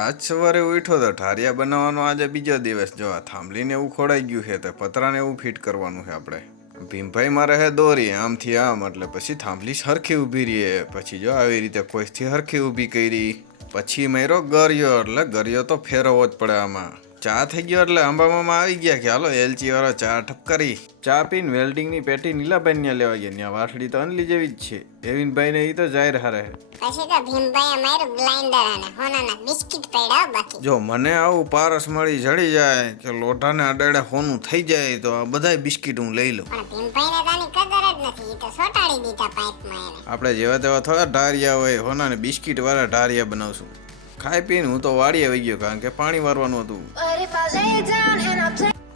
આજ સવારે ઉઠ્યો તો ઠારિયા બનાવવાનો આજે બીજો દિવસ. જો આ થાંભલીને એવું ખોડાઈ ગયું છે તો પતરાને એવું ફિટ કરવાનું છે આપણે. ભીમભાઈ માં રહે દોરી આમથી આમ, એટલે પછી થાંભલી સરખી ઊભી રહીએ. પછી જો આવી રીતે કોઈથી સરખી ઊભી કરી, પછી માર્યો ગરિયો, એટલે ગરિયો તો ફેરવવો જ પડે આમાં. ચા થઈ ગયો એટલે અંબામામાં આવી ગયા કે હાલો એલચી વાળો ચા ઠપકારી. ચા પીને વેલ્ડિંગની પેટી નીલાભાઈ ને લેવા ગયા. ત્યાં વાઠડી તો અનલી જેવી જ છે. એવિનભાઈ ને ઈ તો જાહેર હારે. પછી તો ભીમભાઈએ મારું બ્લાઇન્ડર અને હોનાના બિસ્કિટ પડ્યા બાકી. જો મને આવું પારસ મળી જડી જાય કે લોઢાને અડાડે હોનું થઈ જાય તો આ બધાય બિસ્કિટ હું લઈ લઉં. પણ ભીમભાઈને તાની કદર જ નથી, ઈ તો સોટાડી દીધા પાઇપમાં એને. આપણે જેવા તેવા થોડા ઢારિયા હોય, હોનાને બિસ્કિટ વાળા ઢારિયા બનાવશું. ખાઈ પીને હું તો વાડીએ વહી ગયો, કારણ કે પાણી વારવાનું હતું.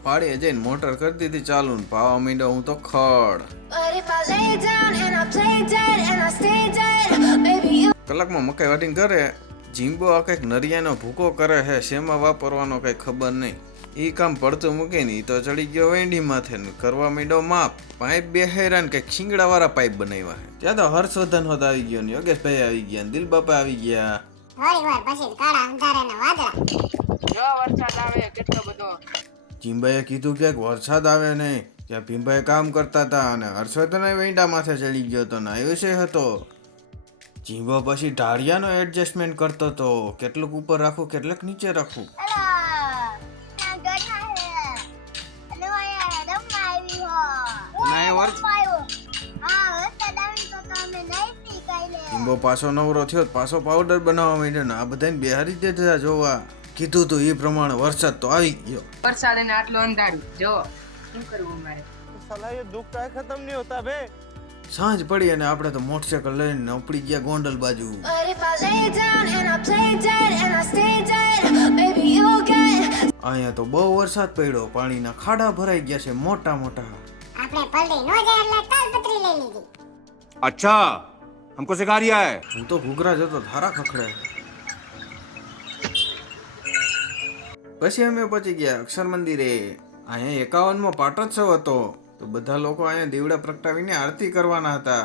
વાડીએ જઈને મોટર કરી દીધી ચાલુ ને પાવા માંડ્યો હું તો ખડ. કલાકમાં મકાઈ વાટીને કરે. જીંબો આ કંઈક નરિયાનો ભૂકો કરે છે, શેમાં વાપરવાનો કંઈ ખબર નહીં. એ કામ પડતું મૂકે ને, એ તો ચડી ગયો વેંડી માથે ને કરવા માંડ્યો માપ. પાઇપ બે હેરાન કંઈક શિંગડા વાળા પાઇપ બનાવ્યા છે. ત્યાં તો હર્ષવર્ધન હોત આવી ગયો ને, યોગેશભાઈ આવી ગયા ને, દિલબાપા આવી ગયા. થોડી વાર પછી કાળા અંધારાના વાદળા. જો વરસાદ આવે કેટલો બધો. જીંબાએ કીધું કે વરસાદ આવે નહીં. ત્યાં ભીમભાઈ કામ કરતા હતા અને હર્ષવર્ધન વેંડા માથે ચડી ગયો હતો ને આવ્યો છે હતો. જીંબો પછી ઢાળિયાનો એડજસ્ટમેન્ટ કરતો હતો, કેટલુંક ઉપર રાખવું કેટલુંક નીચે રાખવું. જીંબો પાછો નવરો થયો, પાછો પાવડર બનાવવા માંડ્યો ને આ બધાને બેહારી દેતા જોવા. કીધું તું એ પ્રમાણે વરસાદ તો આવી ગયો. વરસાદ એને આટલો અંધારું જો શું કરવું મારે. साला ये दुख का खत्म नहीं होता बे. સાંજ પડી અને આપણે તો મોટરસાઇકલ લઈને ઉપડી ગયા ગોંડલ બાજુ. અહીંયા તો બહુ વરસાદ પડ્યો, પાણીના ખાડા ભરાઈ ગયા છે મોટા મોટા. આપણે પલટી નો જાય એટલે તાલપત્રી લઈ લીધી. अच्छा हमको सिखा रिया है. હું તો ઘૂઘરા જતો થારા ખખડે. પછી અમે પહોંચી ગયા અક્ષર મંદિરે. અહીંયા 51મો પાટોત્સવ હતો તો બધા લોકો અહીંયા દીવડા પ્રગટાવીને આરતી કરવાના હતા.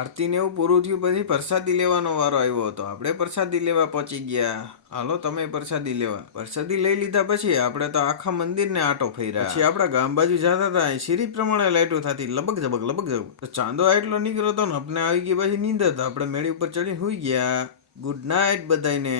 આરતી ને એવું પૂરું થયું પછી પ્રસાદી લેવાનો વારો આવ્યો હતો. આપણે પ્રસાદી લેવા પહોંચી ગયા. હાલો તમે પ્રસાદી લેવા. પ્રસાદી લઈ લીધા પછી આપણે તો આખા મંદિરને આટો ફર્યા. પછી આપણા ગામ બાજુ જતા હતા, સિરી પ્રમાણે લાઈટો થતી લબક ઝબક લબક ઝબક. તો ચાંદો આટલો નીકળ્યો હતો ને આપણે આવી ગઈ પછી નીંદર. તો આપણે મેળી ઉપર ચડીને સુઈ ગયા. ગુડ નાઇટ બધાને.